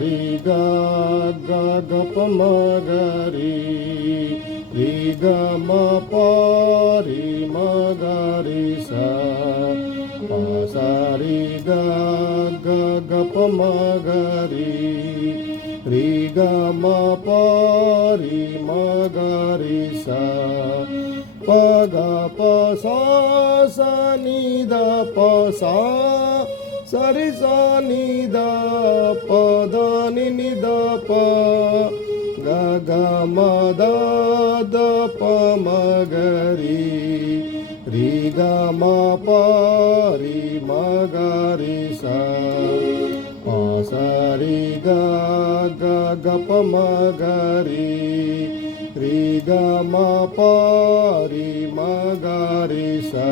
ri ga ga ga pa ma ga ri ri ga ma pa ri ma ga ri sa pa sa ri ga ga ga pa ma ga ri ri ga ma pa ri ma ga ri sa pa ga pa sa sa ni da pa sa sa ri sa ni da pa da ni da pa ga ga ma da da pa ma ga ri ri ga ma pa ri ma ga ri sa pa sa ri ga ga ga pa ma ga ri ri ga ma pa ri ma ga ri sa